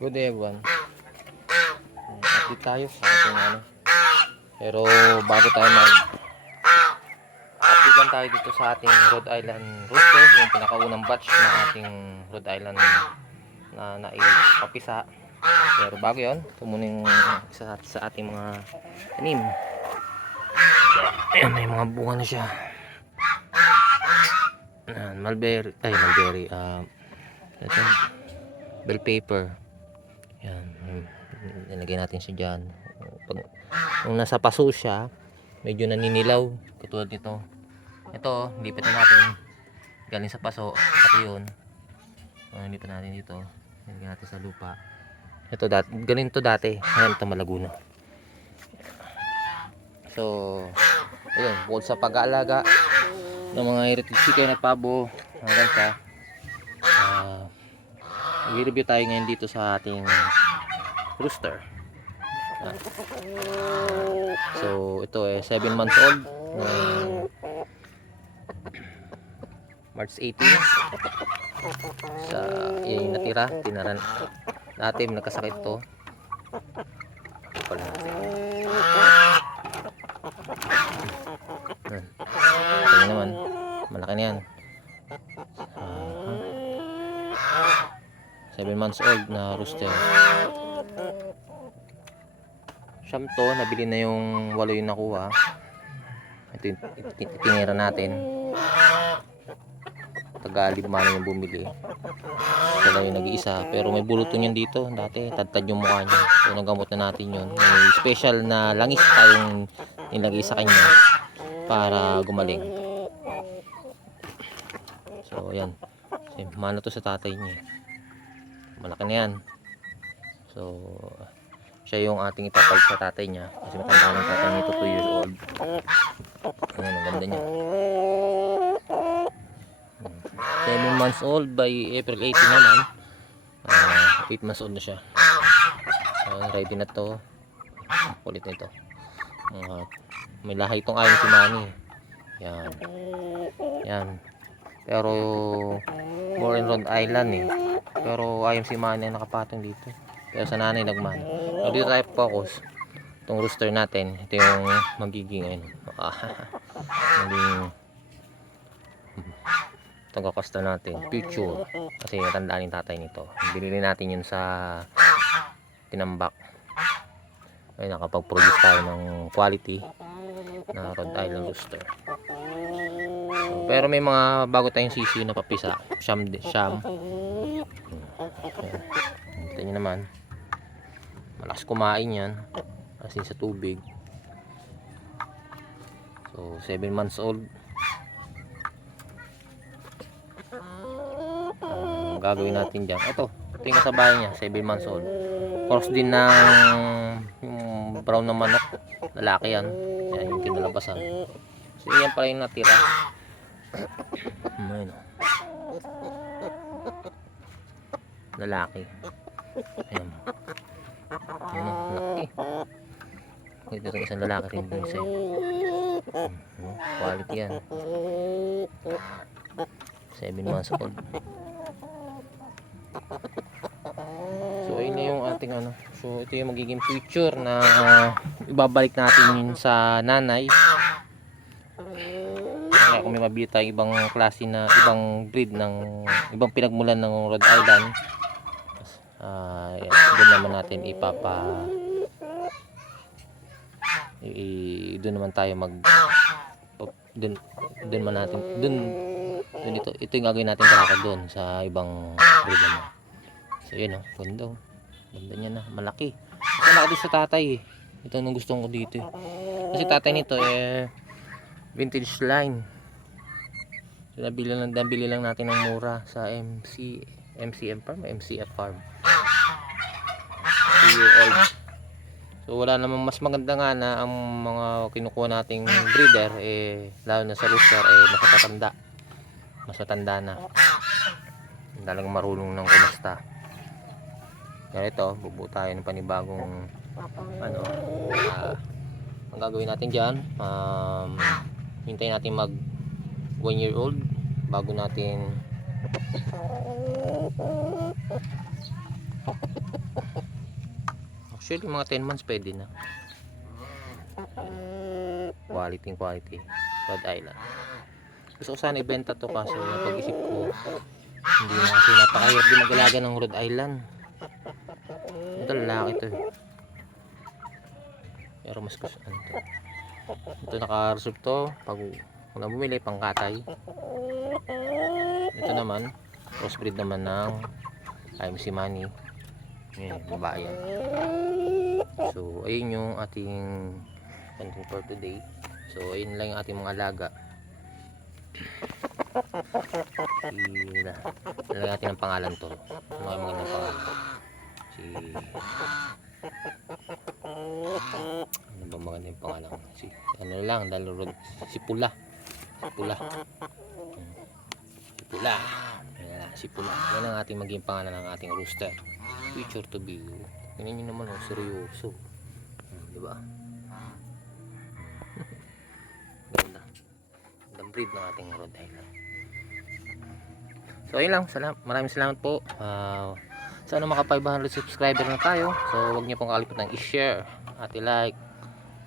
Good day everyone. Update tayo sa ating Pero bago tayo update lang tayo dito sa ating Rhode Island Rooster, yung pinakaunang batch na ating Rhode Island na naipapisa. Pero bago yun, ito muna yung isa sa ating mga tanim. Ayan, may mga bunga na siya. Mulberry, ito, bell pepper. Yan, nilagay natin siya dyan. Nung nasa paso siya, medyo naninilaw katulad nito. Ito, lipat na natin galing sa paso, pati yun. Lipat natin dito, nilagay natin sa lupa. Ito ganito dati, ngayon ito malago na. So ayun, bukod sa pag-aalaga ng mga heritage chicken at pabo hanggang sa i-review tayo ngayon dito sa ating rooster. So ito 7 months old, March 18 sa yung natira, tinaran dati nagkasakit to. Ito naman, malaki na yan. 7 months old na rooster. Siyam to, nabili na yung 8 yung nakuha. Ito yung tinira natin. Tagalib man yung bumili. Ito lang yung nag-iisa, pero may buluton yan dito. Dati tad-tad yung mukha niya, so nagamot na natin yun. May special na langis tayong nilagay sa kanya para gumaling. So ayan, mano to sa tatay niya, malaki na yan. So siya yung ating ipapalit sa tatay niya kasi matanda ng tatay nito, 2 years old. Ayan, ang ganda niya. 7 months old by April 18 naman. 8 months old na siya. Ready na to. Kulit nito. May lahi itong ayon si Manny. Yan. Yan. Pero more in Rhode Island Pero ayon si Manny nakapatong dito. Pero sa nanay nagman. So dito tayo focus. Itong rooster natin, ito yung magiging magiging tagakasta natin, future. Kasi natandaan yung tatay nito. Binili natin yun sa tinambak. Ay, nakapag-produce tayo ng quality na Rhode Island rooster. So, pero may mga bago tayong sisiyo na papisa. Siyam. Kita nyo naman. Malakas kumain yan. Asin sa tubig. So 7 months old. Gagawin natin dyan, ito yung kasabayan niya, 7 months old. Cross din ng yung brown na manok, lalaki yan. Yan yung kinalabasan. So yan pala yung natira. Ayun, lalaki. Ayan. Ayan, laki. Ito yung isang lalaki rin din sa'yo. Quality yan. 7 months old. So ayun na yung ating So ito yung magiging future na ibabalik natin sa nanay. Kaya kung may mabili tayong ibang klase na ibang breed ng ibang pinagmulan ng Rhode Island, doon naman natin doon naman tayo doon man natin ito yung gagawin natin para doon sa ibang breed naman. So yun ganda niya na, malaki. Ito malaki din sa tatay Ito ang gusto ko dito kasi tatay nito vintage line. So nabili lang natin ng mura sa MCF Farm. 2 year old. So wala namang mas maganda nga na ang mga kinukuha nating breeder lalo na sa rooster mas matanda na. Talagang marunong ng kumasta. Kaya ito, bubuo tayo ng panibagong ang gagawin natin dyan, hintayin natin mag 1 year old bago natin Actually, mga 10 months pwede na. Quality. Rhode Island. Gusto ko sana ibenta to kaso napag-isip ko hindi na kasi napakahirap din mag-alaga ng Rhode Island. Ito lalaki to eh. Pero mas gusto ano to. Ito naka-reserve to pag kung bumili pang katay. Ito naman crossbreed naman ng IMC Money. Yan, babae yan. So ayun yung ating content for today. So ayun lang yung ating mga alaga. Nalagyan natin ng pangalan to. Ano kayo magandang pangalan? Ano ba magandang pangalan? Ano lang, dahil si Pula. Si Pula. Yan ang ating maging pangalan ng ating rooster. Future to be. Tingnan nyo naman, seryoso. Diba? Ganda. Gandang breed ng ating Rhode Island. So ayun lang, maraming salamat po. Sana maka 500 subscriber na tayo. So huwag niyo pong kakalimutan i-share at i-like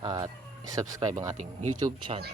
at i-subscribe ang ating YouTube channel.